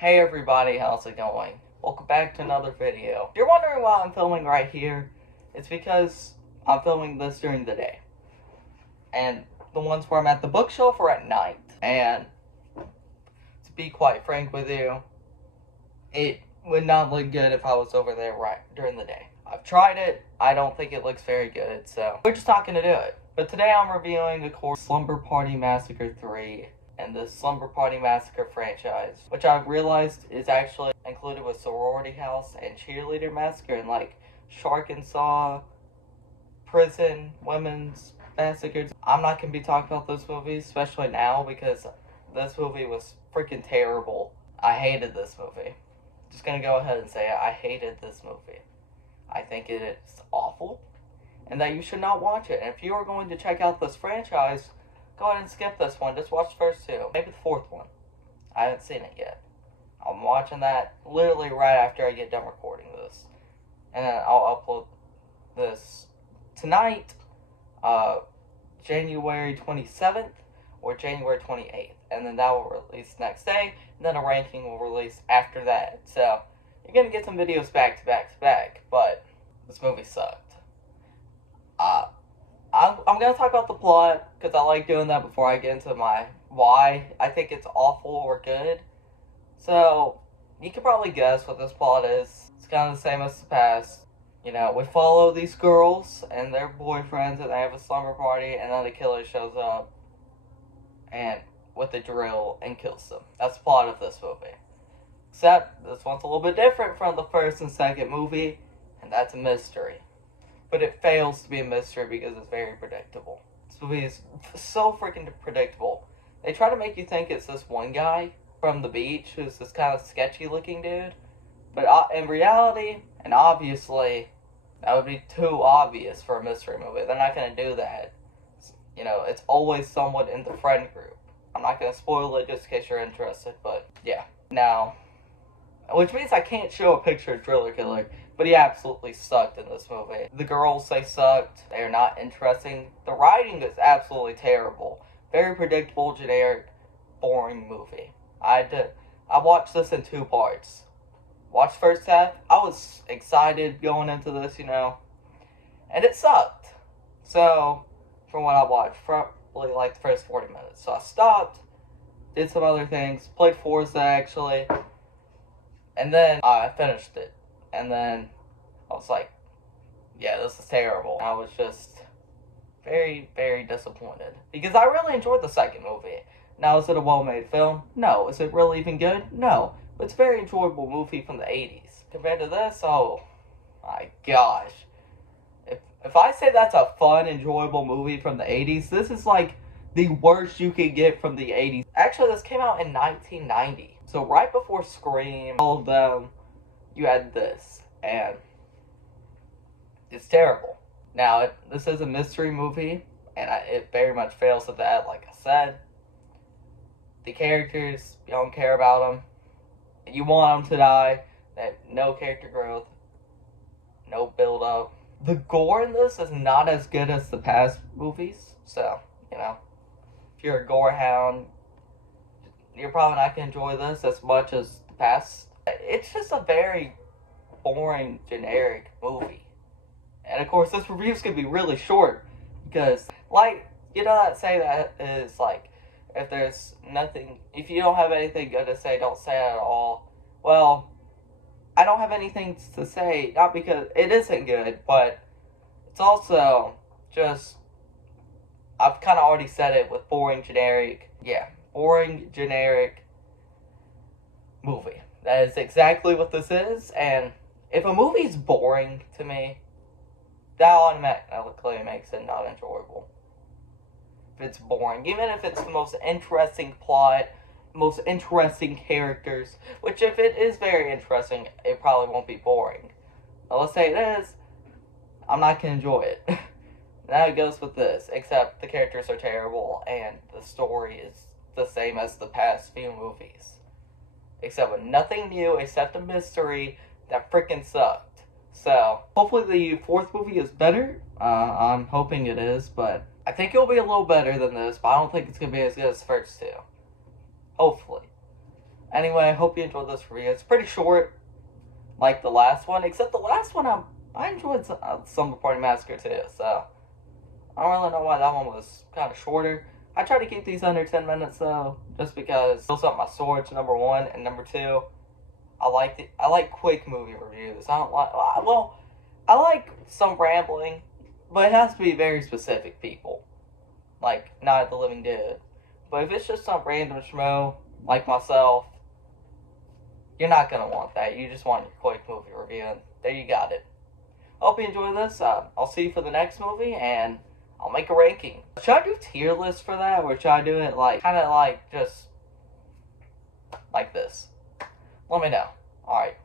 Hey everybody, how's it going? Welcome back to another video. If you're wondering why I'm filming right here, it's because I'm filming this during the day. And the ones where I'm at the bookshelf are at night. And to be quite frank with you, it would not look good if I was over there right during the day. I've tried it, I don't think it looks very good, so we're just not gonna do it. But today I'm reviewing, of course, Slumber Party Massacre 3. And the Slumber Party Massacre franchise, which I've realized is actually included with Sorority House and Cheerleader Massacre and like Shark and Saw, Prison, Women's Massacres. I'm not going to be talking about those movies, especially now, because this movie was freaking terrible. I hated this movie. Just going to go ahead and say it. I hated this movie. I think it is awful, and that you should not watch it. And if you are going to check out this franchise, go ahead and skip this one. Just watch the first two. Maybe the fourth one. I haven't seen it yet. I'm watching that literally right after I get done recording this. And then I'll upload this tonight, January 27th or January 28th. And then that will release next day. And then a ranking will release after that. So, you're going to get some videos back to back to back. But this movie sucked. I'm going to talk about the plot, because I like doing that before I get into my why I think it's awful or good. So, you can probably guess what this plot is. It's kind of the same as the past. You know, we follow these girls and their boyfriends, and they have a slumber party, and then the killer shows up and with a drill and kills them. That's the plot of this movie. Except, this one's a little bit different from the first and second movie, and that's a mystery. But it fails to be a mystery because it's very predictable. This movie is so freaking predictable. They try to make you think it's this one guy from the beach who's this kind of sketchy looking dude. But in reality, and obviously, that would be too obvious for a mystery movie. They're not going to do that. You know, it's always someone in the friend group. I'm not going to spoil it just in case you're interested, but yeah. Now, which means I can't show a picture of Driller Killer, but he absolutely sucked in this movie. The girls, they sucked. They are not interesting. The writing is absolutely terrible. Very predictable, generic, boring movie. I watched this in 2 parts. Watched first half. I was excited going into this, you know. And it sucked. So, from what I watched, probably like the first 40 minutes. So I stopped, did some other things, played Forza actually. And then I finished it. And then I was like, yeah, this is terrible. I was just very, very disappointed. Because I really enjoyed the second movie. Now, is it a well-made film? No. Is it really even good? No. But it's a very enjoyable movie from the 80s. Compared to this, oh my gosh. If I say that's a fun, enjoyable movie from the 80s, this is like the worst you could get from the 80s. Actually, this came out in 1990. So right before Scream, all of them, you had this, and it's terrible. Now, this is a mystery movie, and it very much fails at that, like I said. The characters, you don't care about them. You want them to die. They have no character growth, no build-up. The gore in this is not as good as the past movies, so, you know, if you're a gore hound, you're probably not going to enjoy this as much as the past. It's just a very boring, generic movie. And of course, this review's gonna be really short because, like, you know that say that is like, if you don't have anything good to say, don't say it at all. Well, I don't have anything to say, not because it isn't good, but it's also just, I've kind of already said it with boring, generic movie. That is exactly what this is, and if a movie's boring to me, that automatically makes it not enjoyable. If it's boring, even if it's the most interesting plot, most interesting characters, which if it is very interesting, it probably won't be boring. But let's say it is, I'm not going to enjoy it. Now it goes with this, except the characters are terrible, and the story is the same as the past few movies. Except with nothing new except a mystery that freaking sucked. So, hopefully the fourth movie is better. I'm hoping it is, but I think it'll be a little better than this, but I don't think it's going to be as good as the first two. Hopefully. Anyway, I hope you enjoyed this review. It's pretty short, like the last one, except the last one I enjoyed Slumber Party Massacre too, so I don't really know why that one was kind of shorter. I try to keep these under 10 minutes though, just because it builds up my storage, number one, and number two, I like quick movie reviews. I don't like, well, I like some rambling, but it has to be very specific people, like Night of the Living Dead. But if it's just some random schmo like myself, you're not gonna want that. You just want your quick movie review, and there you got it. Hope you enjoy this. I'll see you for the next movie, and I'll make a ranking. Should I do tier lists for that, or should I do it like kind of like just like this? Let me know. All right.